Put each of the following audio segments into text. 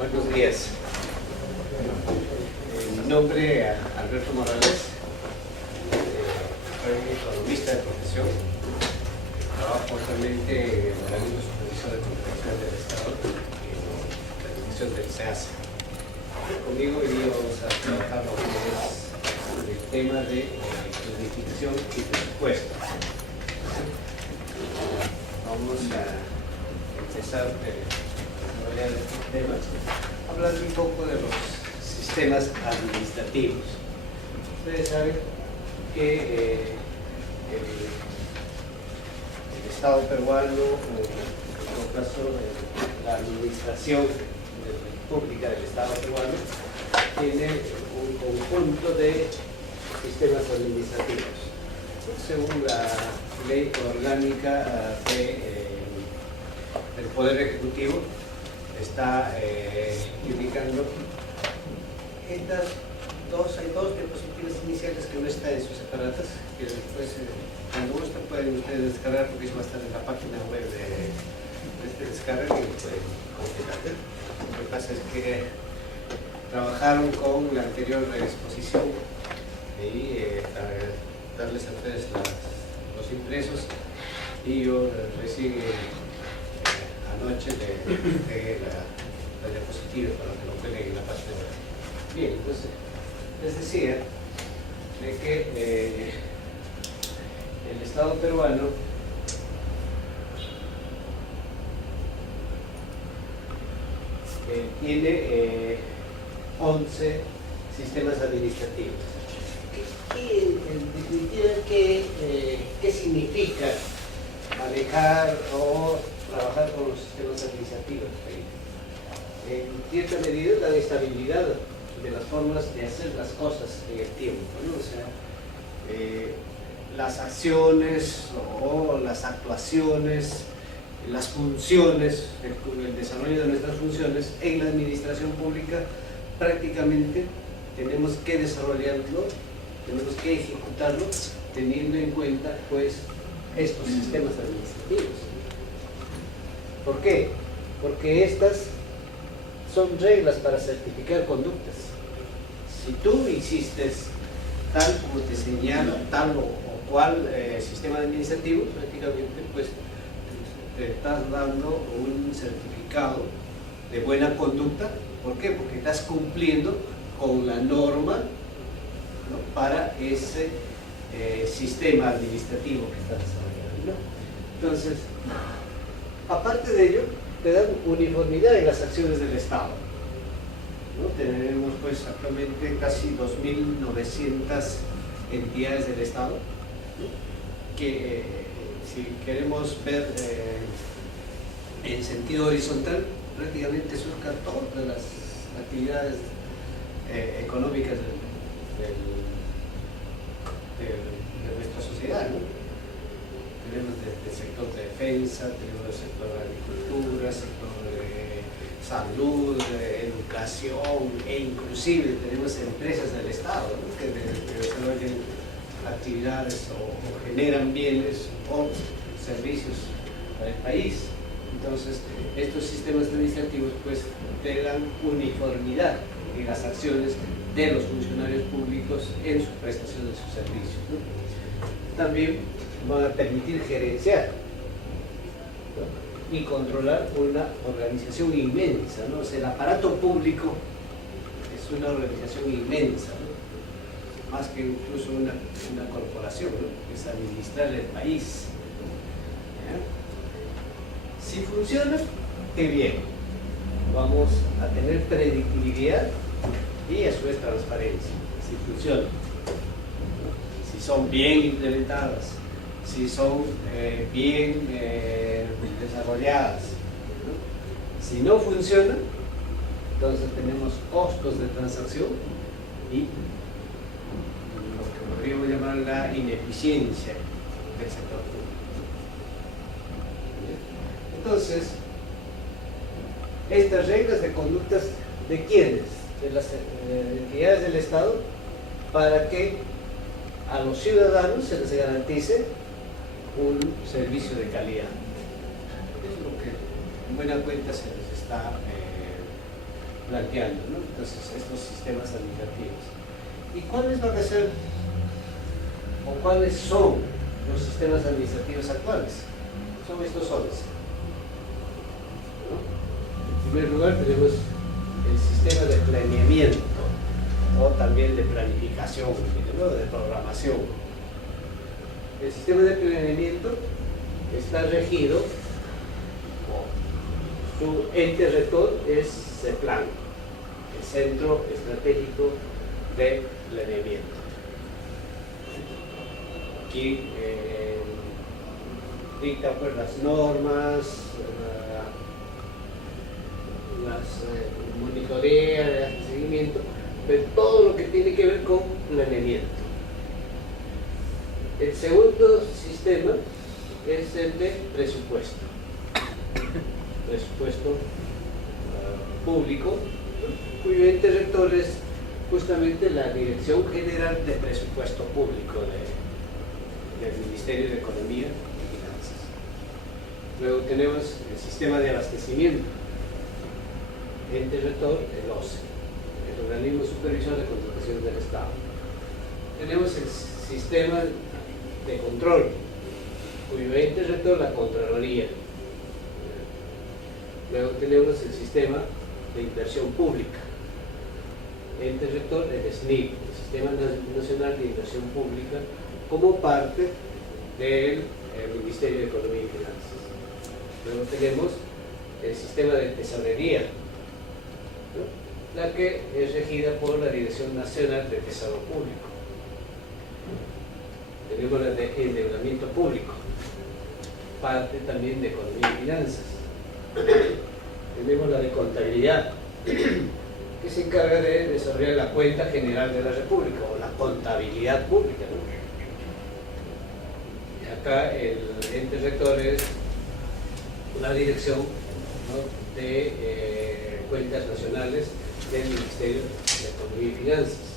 Buenos días. Mi nombre es Alberto Morales, soy economista de profesión, trabajo actualmente en el organismo supervisor de contratación del Estado, en la división del SEASA. Conmigo hoy día vamos a trabajar lo que es el tema de planificación y presupuesto. Vamos a empezar el tema, hablando un poco de los sistemas administrativos. Ustedes saben que el Estado peruano, en todo caso la administración pública del Estado peruano, tiene un conjunto de sistemas administrativos. Según la ley orgánica del Poder Ejecutivo, está indicando hay dos diapositivas iniciales que no están en sus aparatos, que después, cuando gusten, pueden ustedes descargar, porque eso va a estar en la página web de este descarga y lo pueden completar. Lo que pasa es que trabajaron con la anterior exposición y para darles a ustedes los impresos, y yo recién anoche le la diapositiva para que lo cuelguen en la página web. Bien, entonces les decía de que el Estado peruano tiene 11 sistemas administrativos. En definitiva, ¿qué significa manejar o trabajar con los sistemas administrativos? En cierta medida la estabilidad de las formas de hacer las cosas en el tiempo, ¿no? O sea, las acciones o las actuaciones, las funciones, el desarrollo de nuestras funciones en la administración pública, prácticamente tenemos que desarrollarlo, tenemos que ejecutarlo teniendo en cuenta pues estos sistemas administrativos. ¿Por qué? Porque estas son reglas para certificar conductas. Si tú hiciste tal como te señala tal o cual sistema administrativo, prácticamente pues te estás dando un certificado de buena conducta. ¿Por qué? Porque estás cumpliendo con la norma, ¿no?, para ese sistema administrativo que estás desarrollando, ¿no? Entonces, aparte de ello, te dan uniformidad en las acciones del Estado, ¿no? Tenemos pues actualmente casi 2.900 entidades del Estado, ¿no?, que si queremos ver en sentido horizontal, prácticamente surcan todas las actividades económicas de nuestra sociedad, ¿no? Tenemos el sector de defensa, tenemos el sector de agricultura, sector de salud, educación, e inclusive tenemos empresas del Estado, ¿no?, que desarrollan actividades o generan bienes o servicios para el país. Entonces, estos sistemas administrativos pues te dan uniformidad en las acciones de los funcionarios públicos en su prestación de sus servicios, ¿no? También van a permitir gerenciar, ¿no?, y controlar una organización inmensa, ¿no? O sea, el aparato público es una organización inmensa, ¿no?, más que incluso una corporación, ¿no?, es administrar el país. ¿Ya? Si funciona, qué bien, vamos a tener predictibilidad y a su vez transparencia. Si funciona, ¿no?, si son bien implementadas, si son bien desarrolladas, ¿no? Si no funciona, entonces tenemos costos de transacción y lo que podríamos llamar la ineficiencia del sector público. Entonces, estas reglas de conductas, ¿de quiénes? De las entidades del Estado, para que a los ciudadanos se les garantice un servicio de calidad. Es lo que en buena cuenta se les está planteando, ¿no? Entonces, estos sistemas administrativos. ¿Y cuáles van a ser, o cuáles son los sistemas administrativos actuales? Son estos 11. ¿No? En primer lugar, tenemos el sistema de planeamiento, o también de planificación, ¿no? De programación. El sistema de planeamiento está regido, su ente rector es CEPLAN, el Centro Estratégico de Planeamiento. Aquí dicta pues las normas, las monitorea, el seguimiento, pero todo lo que tiene que ver con planeamiento. El segundo sistema es el de presupuesto. Presupuesto público, cuyo ente rector es justamente la Dirección General de Presupuesto Público del Ministerio de Economía y Finanzas. Luego tenemos el sistema de abastecimiento, ente rector, el OCE, el Organismo Supervisor de Contrataciones del Estado. Tenemos el sistema de control, cuyo ente rector, la Contraloría. Luego tenemos el sistema de inversión pública, ente rector, el SNIP, el Sistema Nacional de Inversión Pública, como parte del Ministerio de Economía y Finanzas. Luego tenemos el sistema de tesorería, ¿no? La que es regida por la Dirección Nacional de Tesoro Público. Tenemos la de endeudamiento público, parte también de Economía y Finanzas. Tenemos la de contabilidad, que se encarga de desarrollar la cuenta general de la República, o la contabilidad pública, ¿no? Y acá el ente rector es una dirección, ¿no? de cuentas nacionales del Ministerio de Economía y Finanzas.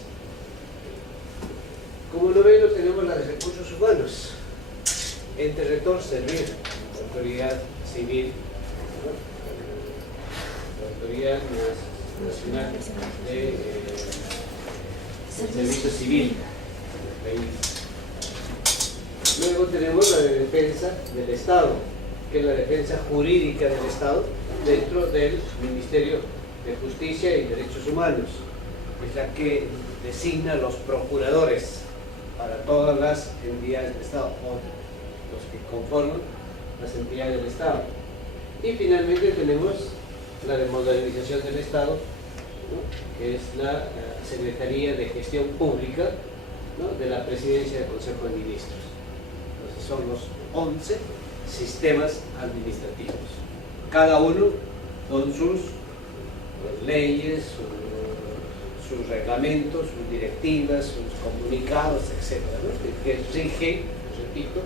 Como noveno tenemos la de recursos humanos, ente rector, servir, autoridad civil, ¿no? La Autoridad Nacional de Servicio Civil. Luego tenemos la de defensa del Estado, que es la defensa jurídica del Estado dentro del Ministerio de Justicia y Derechos Humanos. Es la que designa los procuradores para todas las entidades del Estado, o los que conforman las entidades del Estado. Y finalmente tenemos la de modernización del Estado, ¿no? Que es la Secretaría de Gestión Pública, ¿no? De la Presidencia del Consejo de Ministros. Entonces son los 11 sistemas administrativos, cada uno con sus leyes, sus reglamentos, sus directivas, sus comunicados, etc., ¿no? Que rige, repito,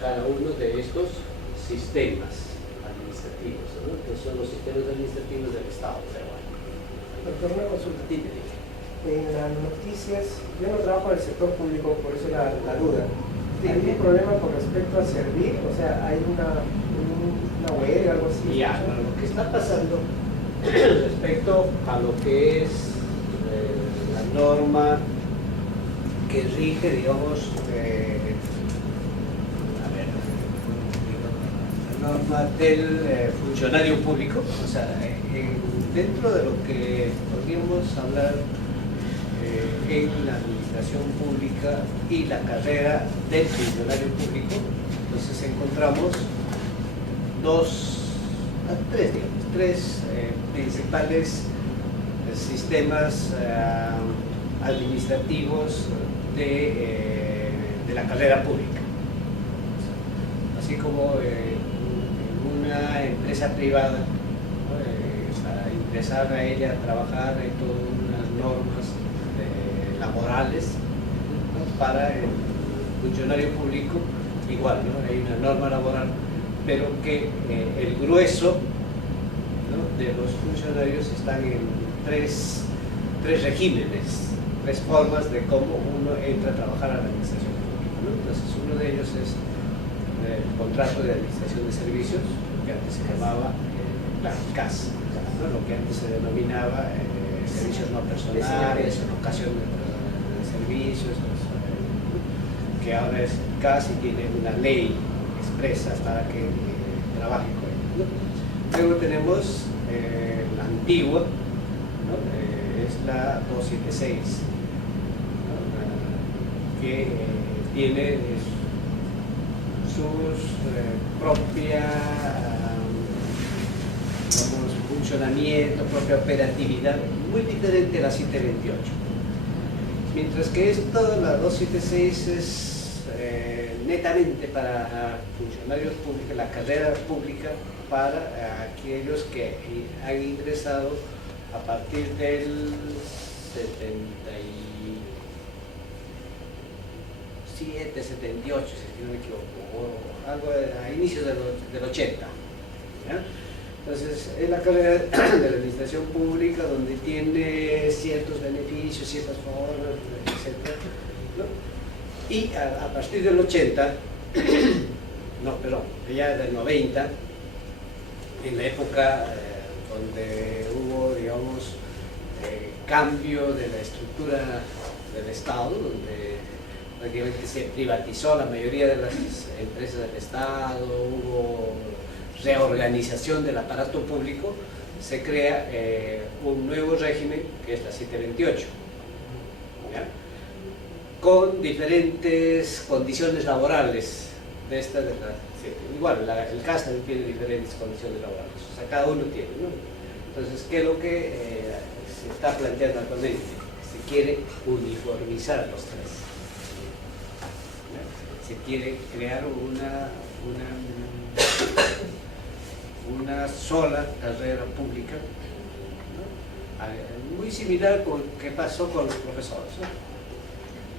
cada uno de estos sistemas administrativos, ¿no? Que son los sistemas administrativos del Estado peruano. Doctor, una consulta. Dime. En las noticias, yo no trabajo en el sector público, por eso la duda. ¿Hay un problema con respecto a servir? O sea, ¿hay una huelga, algo así? Ya, bueno, lo que está pasando respecto a lo que es la norma que rige, digamos, la norma del funcionario público, o sea, dentro de lo que podríamos hablar en la administración pública y la carrera del funcionario público, entonces encontramos tres principales sistemas administrativos de la carrera pública. Así como en una empresa privada, ¿no? Para ingresar a ella a trabajar hay todas unas normas laborales, ¿no? Para el funcionario público igual, ¿no? Hay una norma laboral, pero que el grueso, ¿no? de los funcionarios están en tres regímenes, tres formas de cómo uno entra a trabajar a la administración pública, ¿no? Entonces uno de ellos es el contrato de administración de servicios, que antes se llamaba la CAS, ¿no? Lo que antes se denominaba servicios no personales, locación de servicios, que ahora es casi tiene una ley expresa para que trabaje con él, ¿no? Luego tenemos la antigua, ¿no? Es la 276, ¿no? Que tiene sus propia funcionamiento, propia operatividad, muy diferente a la 728. Mientras que esto, la 276, es netamente para funcionarios públicos, la carrera pública para aquellos que han ingresado a partir del 77, 78, si no me equivoco, o algo a inicios del 80. ¿Ya? Entonces, es la carrera de la administración pública donde tiene ciertos beneficios, ciertas formas, etc., ¿no? Y a partir del 80, no, perdón, ya del 90, en la época donde hubo, digamos, cambio de la estructura del Estado, donde prácticamente se privatizó la mayoría de las empresas del Estado, hubo reorganización del aparato público, se crea un nuevo régimen que es la 728, ¿ya? Con diferentes condiciones laborales de esta, igual el CAS también tiene diferentes condiciones laborales, o sea, cada uno tiene, ¿no? Entonces, ¿qué es lo que se está planteando actualmente? Se quiere uniformizar los tres, ¿ya? Se quiere crear una sola carrera pública, ¿no? Muy similar con lo que pasó con los profesores, ¿no?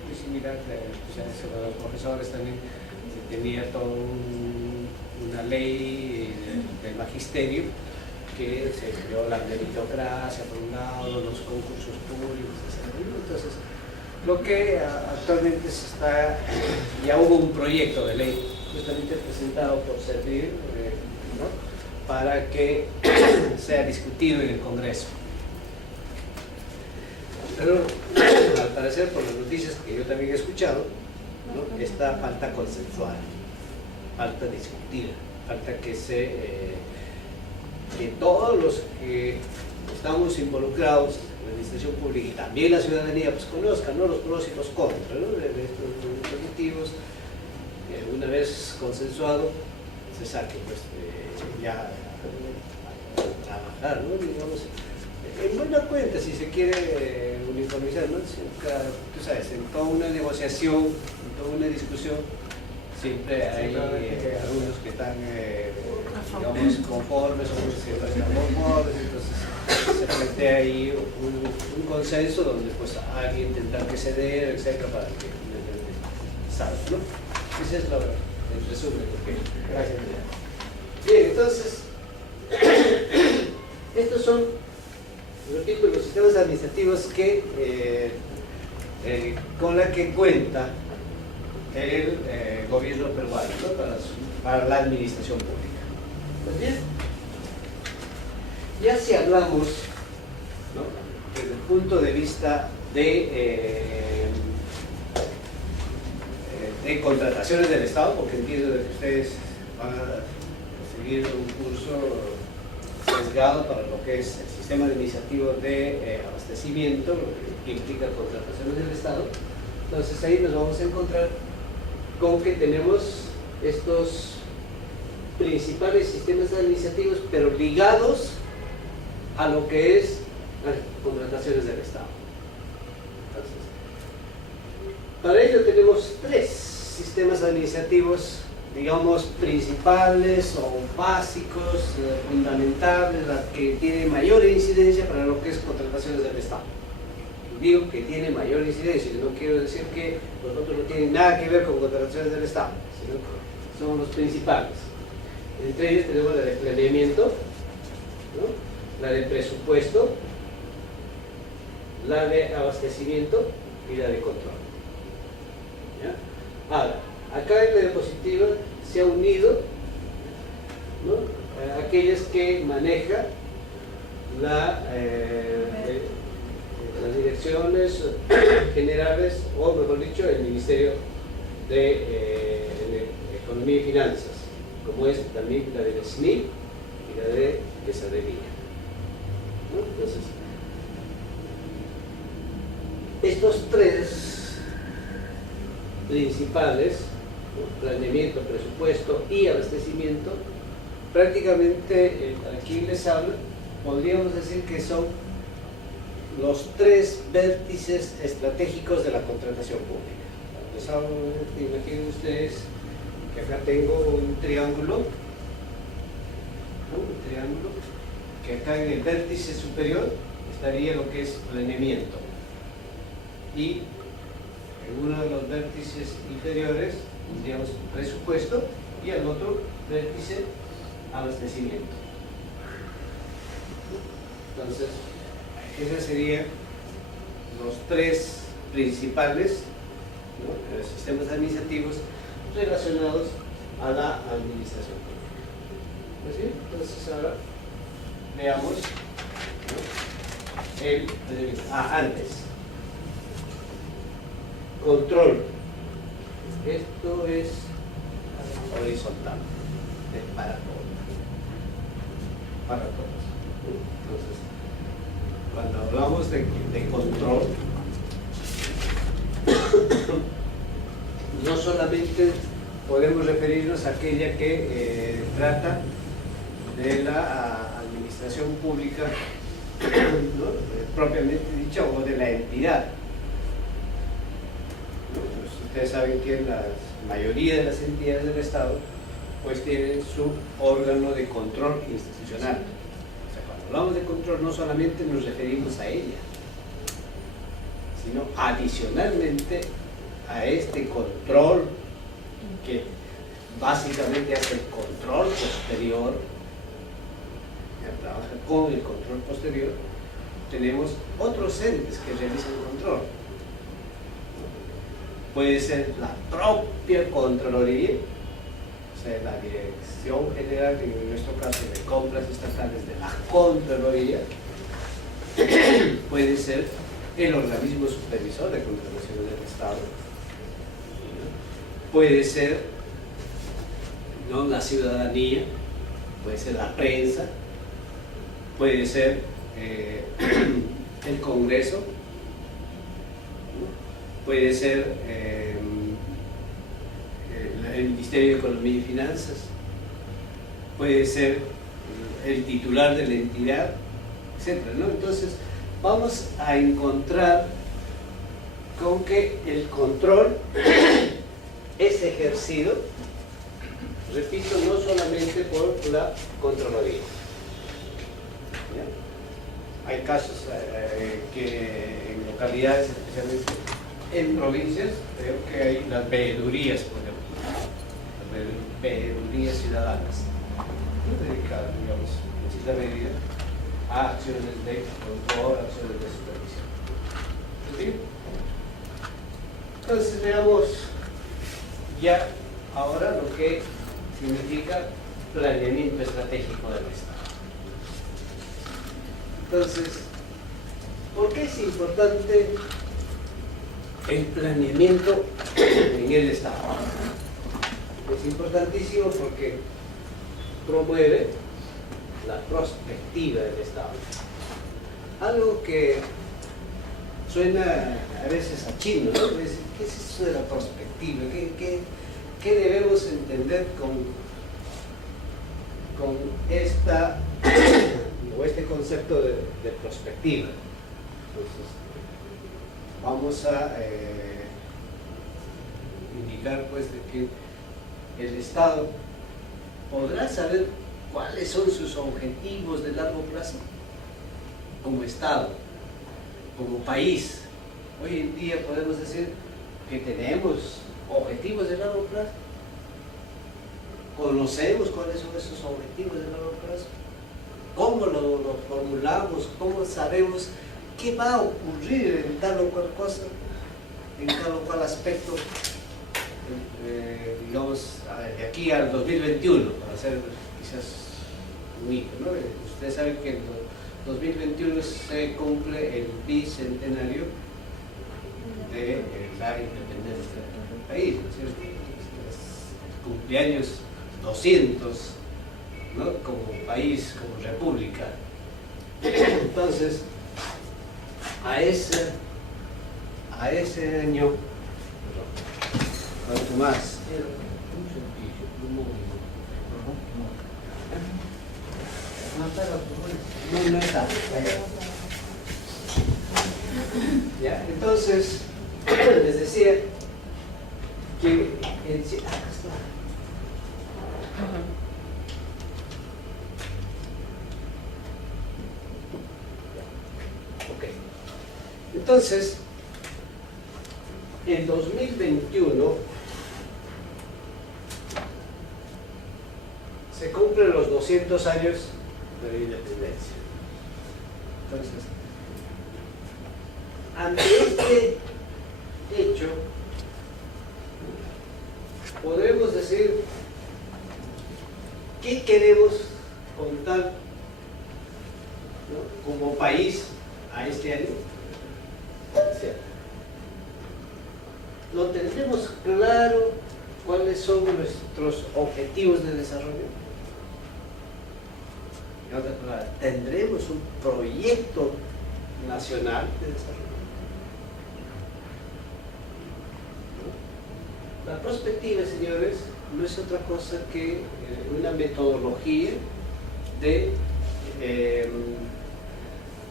Muy similar, o sea, sobre los profesores también se tenía toda una ley del magisterio que se creó la meritocracia por un lado, los concursos públicos, etc. Entonces, lo que actualmente se está, ya hubo un proyecto de ley justamente presentado por Servir, ¿no? Para que sea discutido en el Congreso. Pero al parecer, por las noticias que yo también he escuchado, ¿no? Esta falta consensual, falta discutida, falta que todos los que estamos involucrados en la administración pública y también la ciudadanía pues conozcan, ¿no? Los pros y los contras, ¿no? de estos dispositivos. Una vez consensuado, se saque pues ya a trabajar, ¿no? Digamos, en buena cuenta, si se quiere uniformizar, ¿no? Tú sabes, en toda una negociación, en toda una discusión, siempre hay algunos que están, digamos, conformes, otros que están conformes, entonces se plantea ahí un consenso donde pues alguien tendrá que ceder, etcétera, para que salga, ¿no? Esa es el resumen. Gracias. Bien, entonces, estos son los sistemas administrativos que, con la que cuenta el gobierno peruano, ¿no? para la administración pública. Pues bien, ya si hablamos, ¿no? desde el punto de vista de contrataciones del Estado, porque entiendo que ustedes van a seguir un curso sesgado para lo que es el sistema administrativo de abastecimiento, lo que implica contrataciones del Estado. Entonces ahí nos vamos a encontrar con que tenemos estos principales sistemas administrativos, pero ligados a lo que es las contrataciones del Estado. Entonces, para ello tenemos tres sistemas administrativos, digamos, principales o básicos, fundamentales, las que tienen mayor incidencia para lo que es contrataciones del Estado. Digo que tiene mayor incidencia, no quiero decir que los otros no tienen nada que ver con contrataciones del Estado, sino que son los principales. Entre ellos tenemos la de planeamiento, ¿no? La de presupuesto, la de abastecimiento y la de control. ¿Ya? Ahora, acá en la diapositiva se ha unido, ¿no? Aquellas que maneja las direcciones generales, o mejor dicho, el Ministerio de Economía y Finanzas, como es también la del SNI y la de Tesorería, ¿no? Entonces, estos tres principales, ¿no? Planeamiento, presupuesto y abastecimiento, prácticamente aquí les hablo, podríamos decir que son los tres vértices estratégicos de la contratación pública. Imaginen ustedes que acá tengo un triángulo, ¿no? Un triángulo, que acá en el vértice superior estaría lo que es planeamiento, y en uno de los vértices inferiores tendríamos presupuesto, y al otro vértice abastecimiento. Entonces, esos serían los tres principales, ¿no? Sistemas administrativos relacionados a la administración pública. ¿Pues sí? Entonces ahora veamos, ¿no? Antes, control. Esto es horizontal, es para todos. Para todos. Entonces, cuando hablamos de control, no solamente podemos referirnos a aquella que trata de la administración pública, ¿no? Propiamente dicha, o de la entidad. Pues ustedes saben que la mayoría de las entidades del Estado pues tienen su órgano de control institucional. O sea, cuando hablamos de control no solamente nos referimos a ella, sino adicionalmente a este control que básicamente hace el control posterior, ya trabaja con el control posterior, tenemos otros entes que realizan el control. Puede ser la propia Contraloría, o sea, la Dirección General, en nuestro caso de Compras Estatales de la Contraloría, puede ser el organismo supervisor de contrataciones del Estado, puede ser, ¿no?, la ciudadanía, puede ser la prensa, puede ser el Congreso, ¿no?, puede ser el Ministerio de Economía y Finanzas, puede ser el titular de la entidad, etc., ¿no? Entonces, vamos a encontrar con que el control es ejercido, repito, no solamente por la Contraloría. ¿Ya? Hay casos que en localidades, especialmente en provincias, creo que hay las veedurías, por ejemplo, las veedurías ciudadanas, dedicadas, digamos, en cierta medida, a acciones de control, acciones de supervisión. ¿Sí? Entonces veamos ya ahora lo que significa planeamiento estratégico del Estado. Entonces, ¿por qué es importante el planeamiento en el Estado? Es importantísimo porque promueve la prospectiva del Estado. Algo que suena a veces a chino, ¿no? ¿Qué es eso de la prospectiva? ¿Qué debemos entender con esta o este concepto de prospectiva? Entonces, vamos a indicar pues de que el Estado podrá saber cuáles son sus objetivos de largo plazo como Estado, como país. Hoy en día podemos decir que tenemos objetivos de largo plazo. Conocemos cuáles son esos objetivos de largo plazo, cómo lo formulamos, cómo sabemos qué va a ocurrir en tal o cual cosa, en tal o cual aspecto, digamos, de aquí al 2021, para hacer quizás un hito, ¿no? Ustedes saben que 2021 se cumple el bicentenario de la independencia del país, ¿no es cierto? Cumpleaños 200, ¿no? Como país, como república. Entonces, a ese año, cuanto más, no está. ¿Ya? Entonces, les decía que entonces, en 2021 se cumplen los 200 años de la independencia. Entonces, ante este hecho, podremos decir qué queremos contar, ¿no? Como país a este año. O sea, ¿lo tendremos claro cuáles son nuestros objetivos de desarrollo? En otras palabras, ¿tendremos un proyecto nacional de desarrollo? ¿No? La prospectiva, señores, no es otra cosa que una metodología de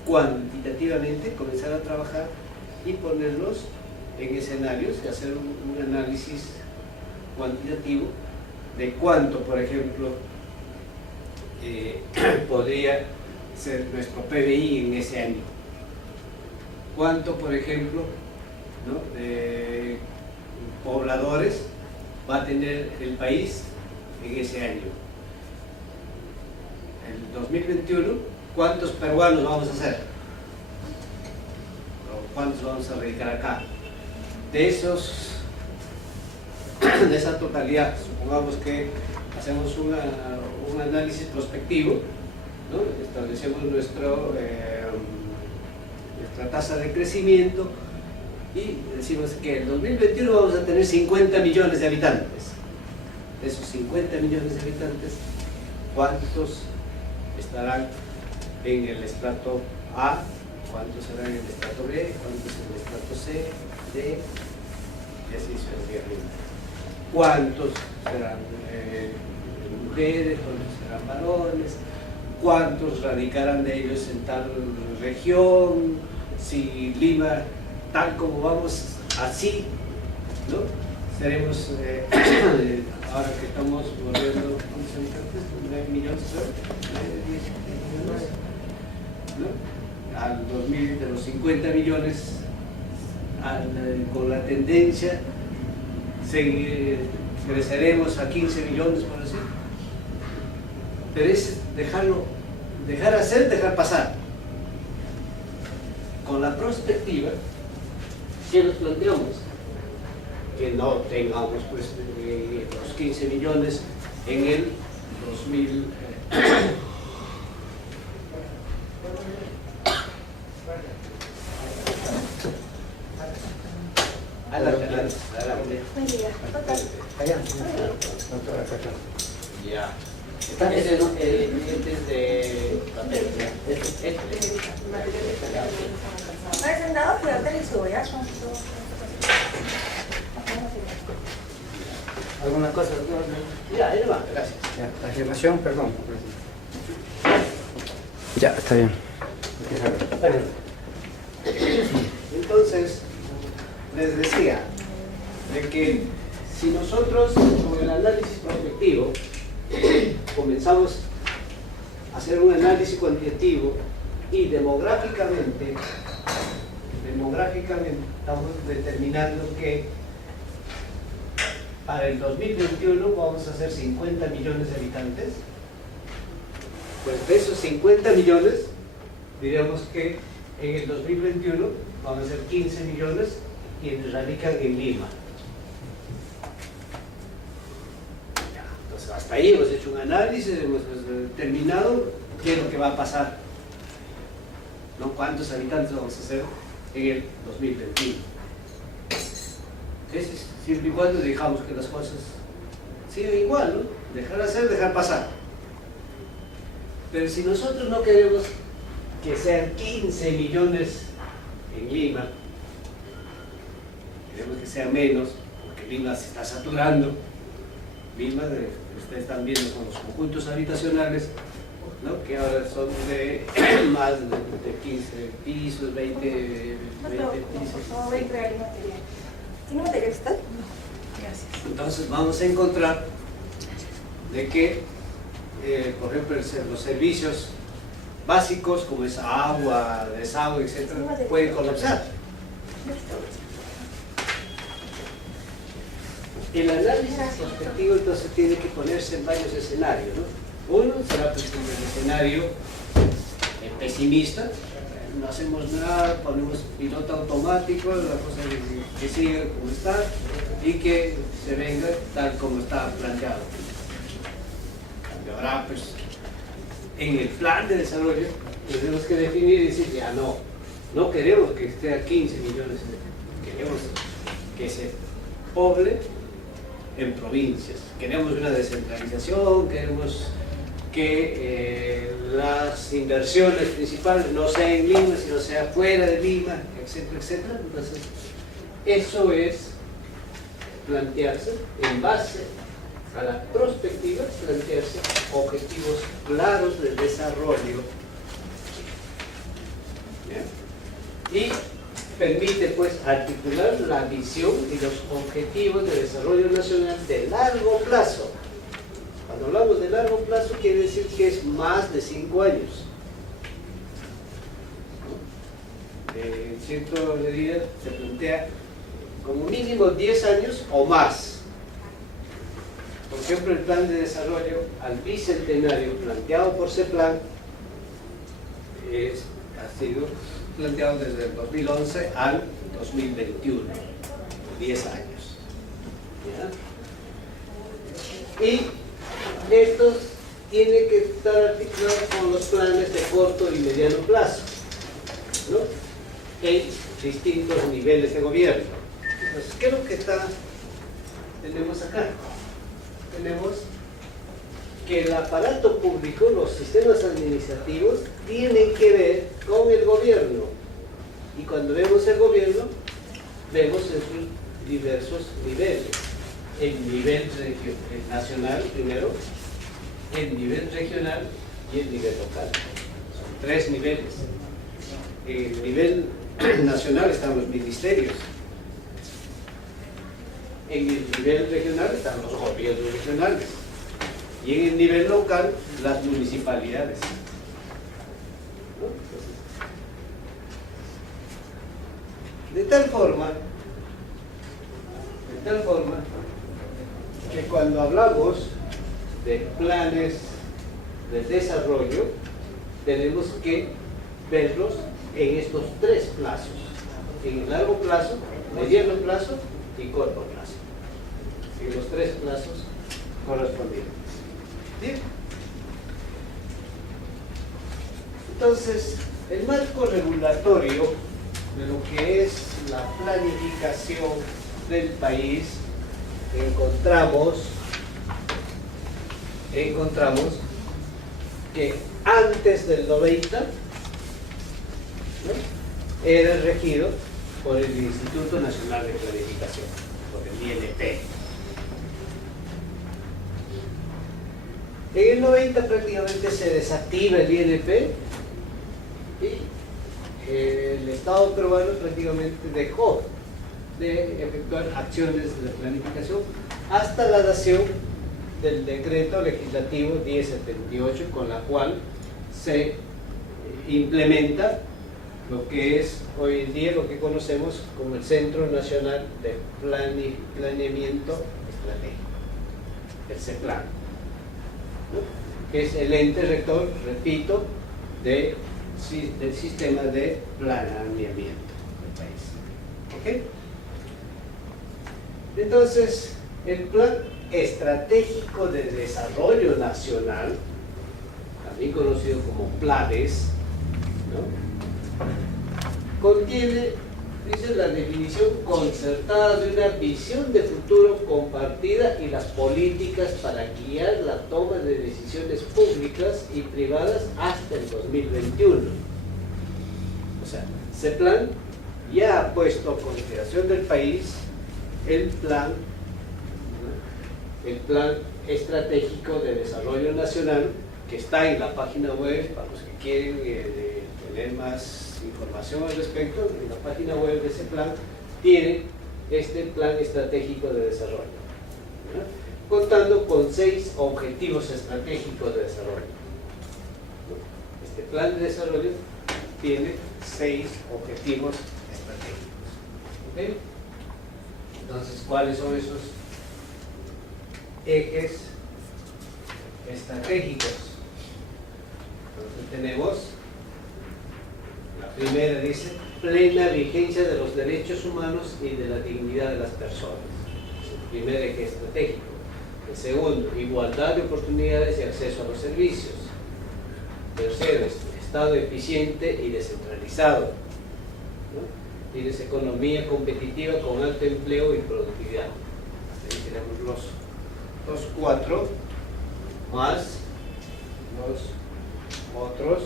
cuantitativamente comenzar a trabajar y ponerlos en escenarios y hacer un análisis cuantitativo de cuánto, por ejemplo, podría ser nuestro PBI en ese año. Cuánto, por ejemplo, ¿no? de pobladores va a tener el país en ese año. En 2021, ¿cuántos peruanos vamos a hacer? ¿O cuántos vamos a radicar acá? De esa totalidad, supongamos que hacemos un análisis prospectivo, ¿no? Establecemos nuestra tasa de crecimiento y decimos que en 2021 vamos a tener 50 millones de habitantes. De esos 50 millones de habitantes, ¿cuántos estarán en el estrato A? ¿Cuántos serán en el estrato B? ¿Cuántos en el estrato C? D, y así sucesivamente. ¿Cuántos serán mujeres? ¿Cuántos serán varones? ¿Cuántos radicarán de ellos en tal región? Si Lima, tal como vamos, así, ¿no? Seremos, ahora que estamos volviendo, ¿cuántos habitantes? 9 millones, ¿no? 10 millones, ¿no? Al 2000, de los 50 millones, con la tendencia, creceremos a 15 millones, por decir. Pero es dejar hacer, dejar pasar. Con la perspectiva que nos planteamos, que no tengamos pues, los 15 millones en el 2000. Adelante. Buen día. Allá. Ya. Este es de papel. Presentado, cuídate el suyo, son ¿Alguna cosa? Ya, ahí va, gracias. Ya, la afirmación, perdón. Ya, está bien. Bueno, entonces, les decía de que si nosotros con el análisis prospectivo comenzamos a hacer un análisis cuantitativo y demográficamente estamos determinando que para el 2021 vamos a hacer 50 millones de habitantes, pues de esos 50 millones diríamos que en el 2021 van a ser 15 millones quienes radican en Lima. Entonces hasta ahí hemos hecho un análisis, hemos determinado qué es lo que va a pasar ¿no? ¿Cuántos habitantes vamos a hacer en el 2021? Es siempre y cuando dejamos que las cosas sigan igual, ¿no? Dejar hacer, dejar pasar. Pero si nosotros no queremos que sean 15 millones en Lima, queremos que sea menos, porque Lima se está saturando. Lima, ustedes están viendo con los conjuntos habitacionales, ¿no? Que ahora son de más de 15 pisos, 20 pisos. No, voy a entregar el material. ¿Tiene material está? Gracias. Entonces vamos a encontrar de que, por ejemplo, los servicios básicos como es agua, desagüe, etc., pueden colapsar. El análisis prospectivo entonces tiene que ponerse en varios escenarios, ¿no? Uno será pues, el escenario pesimista, no hacemos nada, ponemos piloto automático, la cosa que siga como está y que se venga tal como está planteado. Ahora pues en el plan de desarrollo tenemos que definir y decir ya no queremos que esté a 15 millones, queremos que se poble en provincias, queremos una descentralización, queremos que las inversiones principales no sean en Lima, sino sea fuera de Lima, etcétera, etcétera. Entonces, eso es plantearse en base a la prospectiva, plantearse objetivos claros de desarrollo. ¿Bien? Y permite pues articular la visión y los objetivos de desarrollo nacional de largo plazo. Cuando hablamos de largo plazo quiere decir que es más de 5 años. En cierta medida se plantea como mínimo 10 años o más. Por ejemplo, el plan de desarrollo al bicentenario planteado por CEPLAN ha sido planteado desde el 2011 al 2021, 10 años. ¿Ya? Y estos tienen que estar articulados con los planes de corto y mediano plazo, ¿no? En distintos niveles de gobierno. Entonces, ¿qué es lo que tenemos acá? Tenemos que el aparato público, los sistemas administrativos, tienen que ver con el gobierno. Y cuando vemos el gobierno, vemos en sus diversos niveles. El nivel nacional primero, el nivel regional y el nivel local. Son 3 niveles. En el nivel nacional están los ministerios. En el nivel regional están los gobiernos regionales. Y en el nivel local, las municipalidades. ¿No? De tal forma que cuando hablamos de planes de desarrollo, tenemos que verlos en estos 3 plazos: en el largo plazo, mediano plazo y corto plazo. En los 3 plazos correspondientes. ¿Bien? Entonces, el marco regulatorio de lo que es la planificación del país, encontramos que antes del 90, ¿no?, era regido por el Instituto Nacional de Planificación, por el INP. En el 90 prácticamente se desactiva el INP y el Estado peruano prácticamente dejó de efectuar acciones de planificación hasta la dación del decreto legislativo 1078, con la cual se implementa lo que es hoy en día lo que conocemos como el Centro Nacional de Planeamiento Estratégico, el CEPLAN, ¿no?, que es el ente rector, repito, del sistema de planeamiento del país. ¿Ok? Entonces, el Plan Estratégico de Desarrollo Nacional, también conocido como PLADES, ¿no?, contiene, dice, la definición concertada de una visión de futuro compartida y las políticas para guiar la toma de decisiones públicas y privadas hasta el 2021. O sea, ese plan ya ha puesto a consideración del país el plan estratégico de desarrollo nacional, que está en la página web para los que quieren tener más información al respecto. En la página web de ese plan tiene este plan estratégico de desarrollo, ¿no?, contando con 6 objetivos estratégicos de desarrollo. Este plan de desarrollo tiene 6 objetivos estratégicos. ¿Okay? Entonces, ¿cuáles son esos ejes estratégicos? Entonces tenemos, la primera dice, plena vigencia de los derechos humanos y de la dignidad de las personas. Es el primer eje estratégico. El segundo, igualdad de oportunidades y acceso a los servicios. Tercero, Estado eficiente y descentralizado, ¿no? Tienes economía competitiva con alto empleo y productividad. Ahí tenemos los 4 más los otros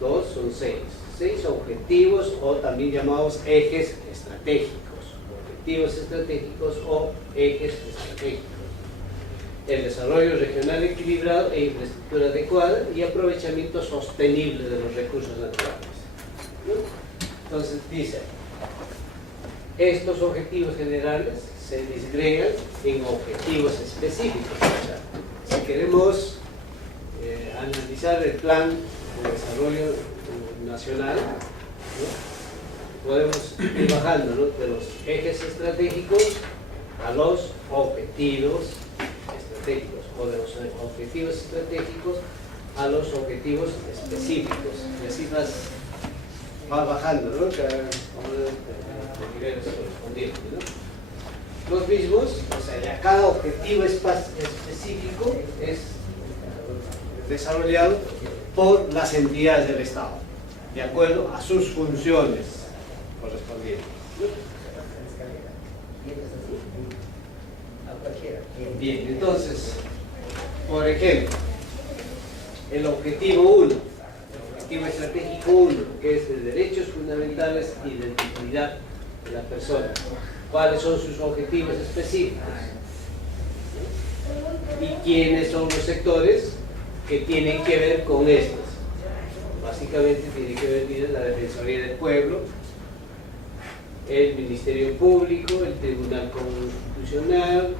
2 son 6 objetivos, o también llamados ejes estratégicos, objetivos estratégicos o ejes estratégicos. El desarrollo regional equilibrado e infraestructura adecuada y aprovechamiento sostenible de los recursos naturales, ¿no? Entonces dice, estos objetivos generales se disgregan en objetivos específicos. O sea, si queremos analizar el plan de desarrollo nacional, ¿no?, podemos ir bajando, ¿no?, de los ejes estratégicos a los objetivos estratégicos, o de los objetivos estratégicos a los objetivos específicos, y así va bajando, ¿no?, cada niveles correspondientes, ¿no? Los mismos, o sea, ya cada objetivo específico es desarrollado por las entidades del Estado, de acuerdo a sus funciones correspondientes, ¿no? Bien, entonces, por ejemplo, el objetivo 1, el objetivo estratégico 1, que es de derechos fundamentales y de dignidad de la persona. ¿Cuáles son sus objetivos específicos? ¿Y quiénes son los sectores que tienen que ver con estos? Básicamente tiene que ver con la Defensoría del Pueblo, el Ministerio Público, el Tribunal Constitucional,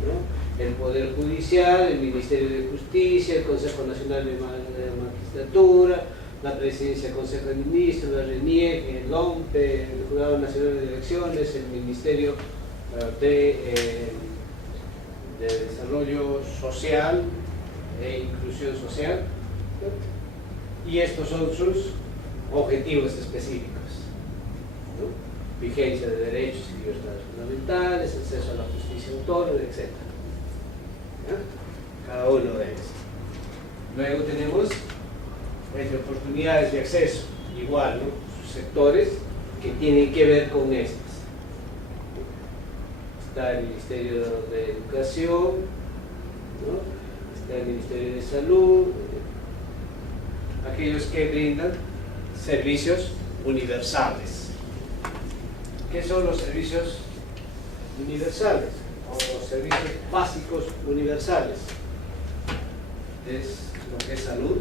¿no?, el Poder Judicial, el Ministerio de Justicia, el Consejo Nacional de Magistratura, la Presidencia del Consejo de Ministros, la RENIEC, el OMPE, el Jurado Nacional de Elecciones, el Ministerio de Desarrollo Social e Inclusión Social, ¿no? Y estos son sus objetivos específicos, ¿no? Vigencia de derechos y libertades fundamentales, acceso a la justicia autónoma, etc. ¿Ya? Cada uno de ellos. Luego tenemos de oportunidades de acceso, igual, ¿no?, sus sectores que tienen que ver con estas. Está el Ministerio de Educación, ¿no?, está el Ministerio de Salud, aquellos que brindan servicios universales. ¿Qué son los servicios universales o los servicios básicos universales? Es lo que es salud,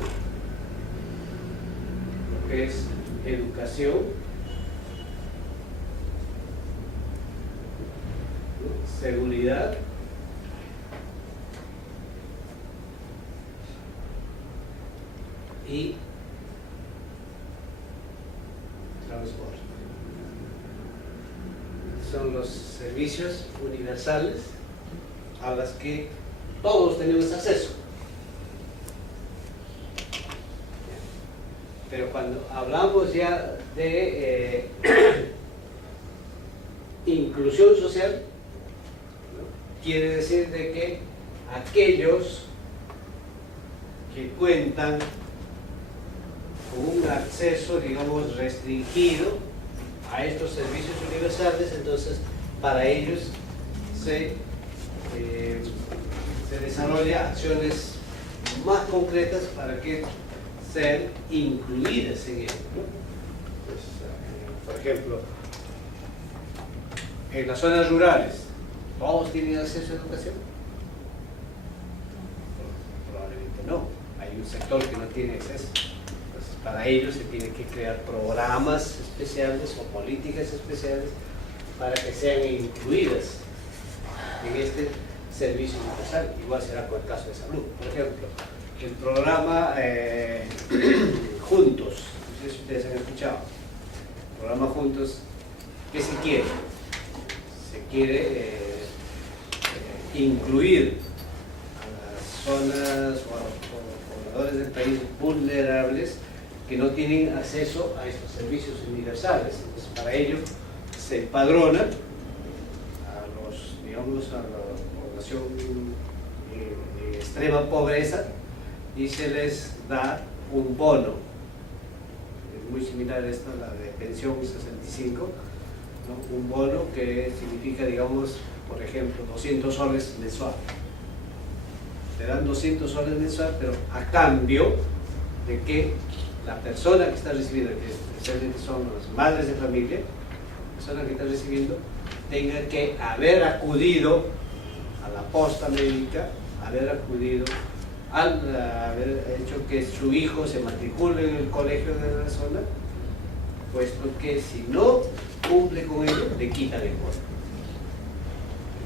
lo que es educación, ¿no?, seguridad, y transporte. Son los servicios universales a los que todos tenemos acceso. Pero cuando hablamos ya de inclusión social, ¿no?, quiere decir de que aquellos que cuentan con un acceso, digamos, restringido a estos servicios universales. Entonces para ellos se desarrolla acciones más concretas para que sean incluidas en ello, ¿no? Pues, por ejemplo, en las zonas rurales, ¿todos tienen acceso a educación? Probablemente no. Hay un sector que no tiene acceso. Entonces, para ello se tienen que crear programas especiales o políticas especiales para que sean incluidas en este servicio universal. Igual será con el caso de salud. Por ejemplo, el programa Juntos, no sé si ustedes han escuchado, el programa Juntos, ¿qué se quiere? Se quiere incluir a las zonas o a los pobladores del país vulnerables que no tienen acceso a estos servicios universales. Entonces, para ello se empadrona a la población de extrema pobreza y se les da un bono, es muy similar a esta, la de pensión 65, ¿no? Un bono que significa, digamos, por ejemplo, 200 soles mensual. Te dan 200 soles mensual, pero a cambio de que la persona que está recibiendo, que especialmente son las madres de familia, la persona que está recibiendo, tenga que haber acudido a la posta médica, haber hecho que su hijo se matricule en el colegio de la zona, puesto que si no cumple con ello, le quitan el bono.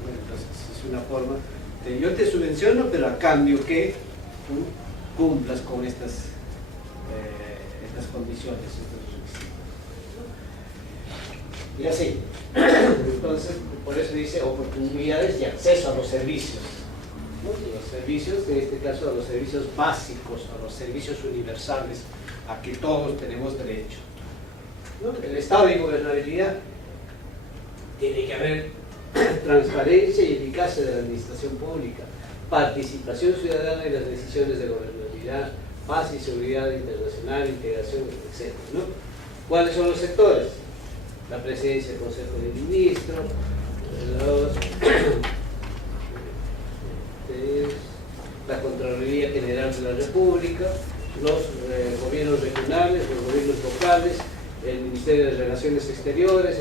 Entonces es una forma de yo te subvenciono, pero a cambio que tú cumplas con estas condiciones, estos requisitos. Y así, entonces, por eso dice oportunidades de acceso a los servicios, ¿no? Los servicios, en este caso a los servicios básicos, a los servicios universales, a que todos tenemos derecho, ¿no? El estado de gobernabilidad, tiene que haber transparencia y eficacia de la administración pública, participación ciudadana en las decisiones de gobernabilidad, paz y seguridad internacional, integración, etc., ¿no? ¿Cuáles son los sectores? La presidencia del Consejo de Ministros, la Contraloría General de la República, los gobiernos regionales, los gobiernos locales, el Ministerio de Relaciones Exteriores,